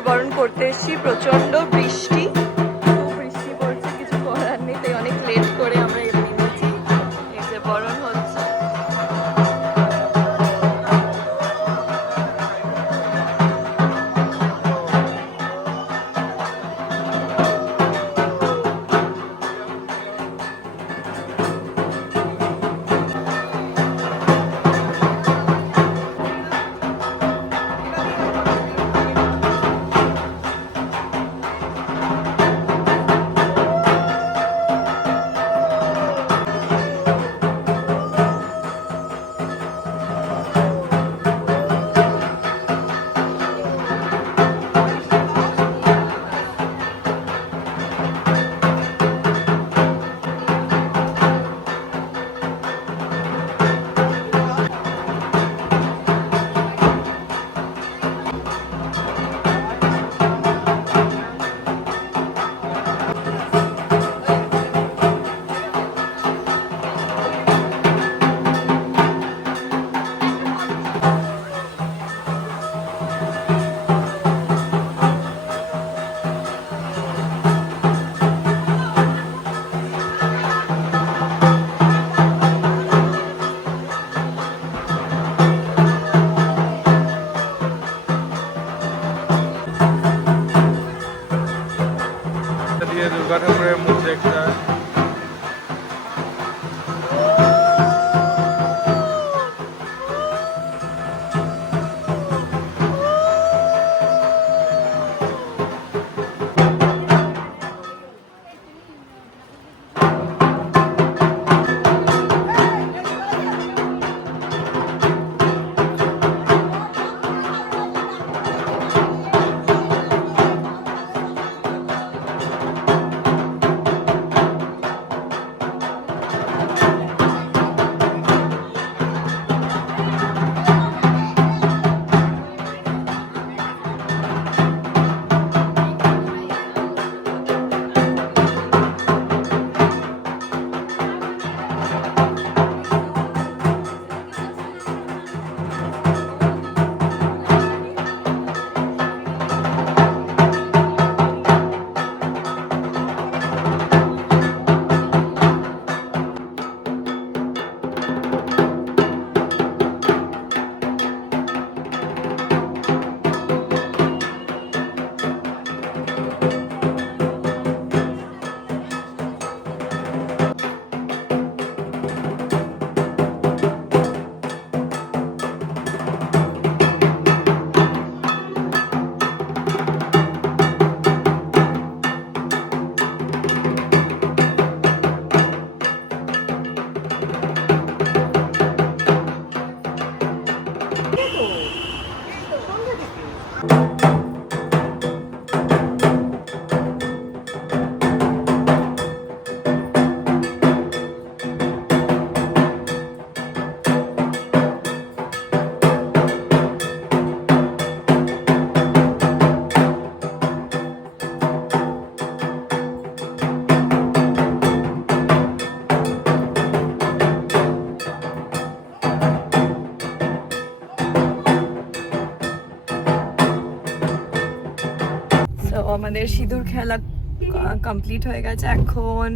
সিঁদুর বরণ করতে এসেছি। প্রচন্ড বৃষ্টি, খুব বৃষ্টি পড়ছে, কিছু করার নেই, তাই অনেক লেট করে আমরা এমনি নিয়েছি। এই যে বরণ হচ্ছে। দুর্গা ঠাকুরের মূর্তি একটা। আমাদের সিঁদুর খেলা কমপ্লিট হয়ে গেছে। এখন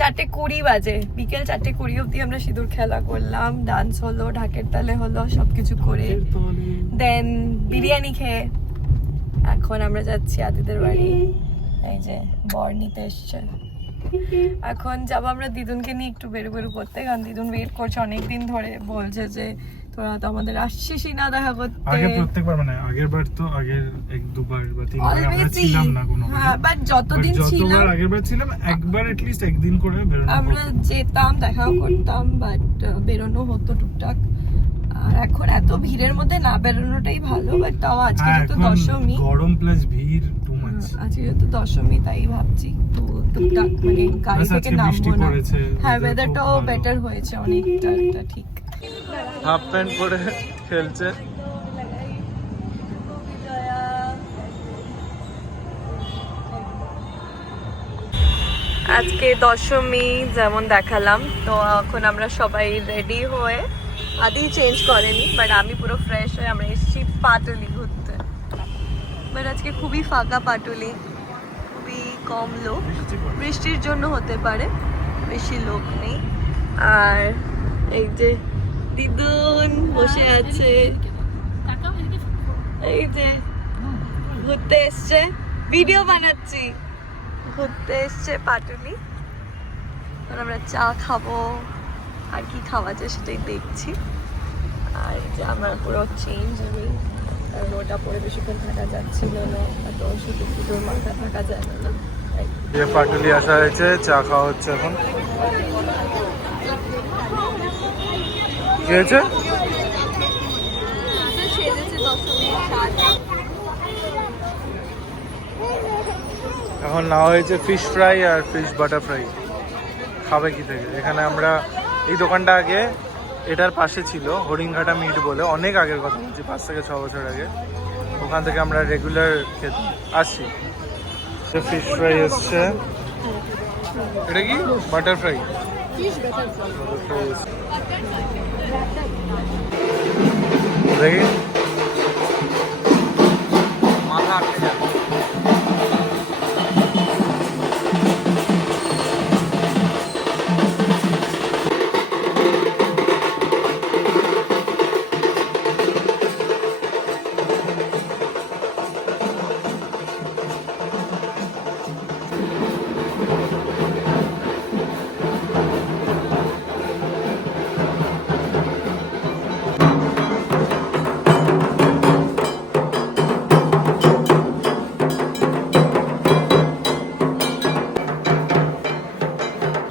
4:20 বাজে, বিকেল 4:20 অবধি আমরা সিঁদুর খেলা করলাম, ডান্স হলো, ঢাকের তালে হলো, সবকিছু করে দেন বিরিয়ানি খেয়ে এখন আমরা যাচ্ছি আদিদের বাড়ি। এই যে বর নিতে এসছে। এখন যাবো আমরা দিদুনকে নিয়ে একটু বেরু বেরু করতে, কারণ দিদুন ওয়েট করছে অনেকদিন ধরে, বলছে যে তোরা তো আমাদের আসছিসই না দেখা করতে। আগে প্রত্যেকবার মানে আগের বার তো আগের এক দুবার বা তিনবার আমরা ছিলাম না কোনো, হ্যাঁ বাট যতদিন ছিলাম, আগের বার ছিলাম একবার এট লিস্ট একদিন করে বেরোনো, আমরা যেতাম দেখাও করতাম, বাট বেরোনো হতো টুকটাক। আর এখন এত ভিড়ের মধ্যে না বেরোনোটাই ভালো, বাট তাও আজকে যেহেতু দশমী, গরম প্লাস ভিড় টু মাচ, আজকে যেহেতু দশমী তাই ভাবছি তো টুকটাক মানে গাড়ি থেকে নামবো না। হ্যাঁ ওয়েদারটাও বেটার হয়েছে অনেকটা, ঠিক। হাফ প্যান্ট পরে খেলছে। আজকে দশমী যেমন দেখালাম, তো এখন আমরা সবাই রেডি হয়ে, আদি চেঞ্জ করেনি বাট আমি পুরো ফ্রেশ হয়ে আমরা এসেছি পাটুলি ঘুরতে। বাট আজকে খুবই ফাঁকা পাটুলি, খুবই কম লোক, বৃষ্টির জন্য হতে পারে, বেশি লোক নেই। আর এই যে দিদুন বসে আছে, এই যে ঘুরতে এসছে, ভিডিও বানাচ্ছি, ঘুরতে এসছে পাটুলি। আর আমরা চা খাবো, আর কি খাওয়া যায় সেটাই দেখছি। আর যে আমার পুরো চেঞ্জ আমি, কারণ ওটা পরে বেশিক্ষণ থাকা যাচ্ছিল না, এত শুধু পুজোর মাথা থাকা যায় না। যে পাটুলি আসা হয়েছে, চা খাওয়া হচ্ছে এখন। কি হয়েছে? এখন না হয়েছে ফিশ ফ্রাই আর ফিশ বাটার ফ্রাই। খাবে কি থেকে? এখানে আমরা এই দোকানটা আগে এটার পাশে ছিল, হরিণঘাটা মিট বলে, অনেক আগের কথা বলছি, 5 থেকে 6 বছর আগে। ওখান থেকে আমরা রেগুলার খেতে আসছি। ফিশ ফ্রাই এসছে, এটা কি বাটার ফ্রাই? দেখি মাথা আটকে যাবে।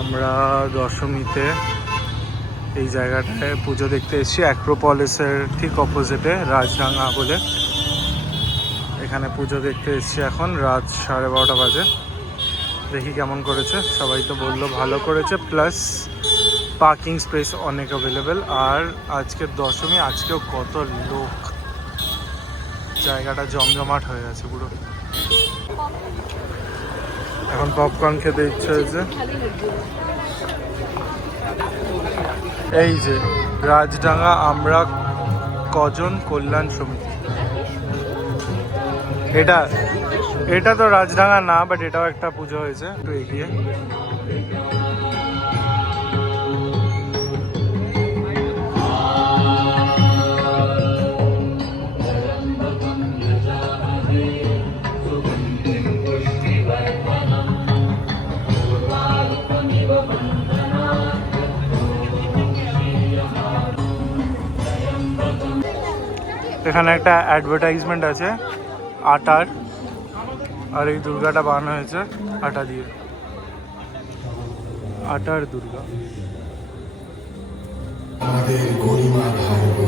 আমরা দশমীতে এই জায়গাটায় পুজো দেখতে এসেছি, অ্যাক্রোপলিসের ঠিক অপোজিটে, রাজডাঙ্গা বলে। এখানে পুজো দেখতে এসেছি, এখন রাত 12:30 বাজে। দেখি কেমন করেছে, সবাই তো বললো ভালো করেছে, প্লাস পার্কিং স্পেস অনেক অ্যাভেলেবেল। আর আজকের দশমী, আজকেও কত লোক, জায়গাটা জমজমাট হয়ে গেছে পুরো। এখন পপকর্ন খেতে ইচ্ছে হয়েছে। এই যে রাজডাঙ্গা আমরা কজন কল্যাণ সমিতি, এটা তো রাজডাঙ্গা না, বাট এটাও একটা পুজো হয়েছে একটু এগিয়ে। এখানে একটা অ্যাডভার্টাইজমেন্ট আছে আটার, আর এই দুর্গাটা বানানো হয়েছে আটা দিয়ে, আটার দুর্গা। আমাদের গরিমার হারবো।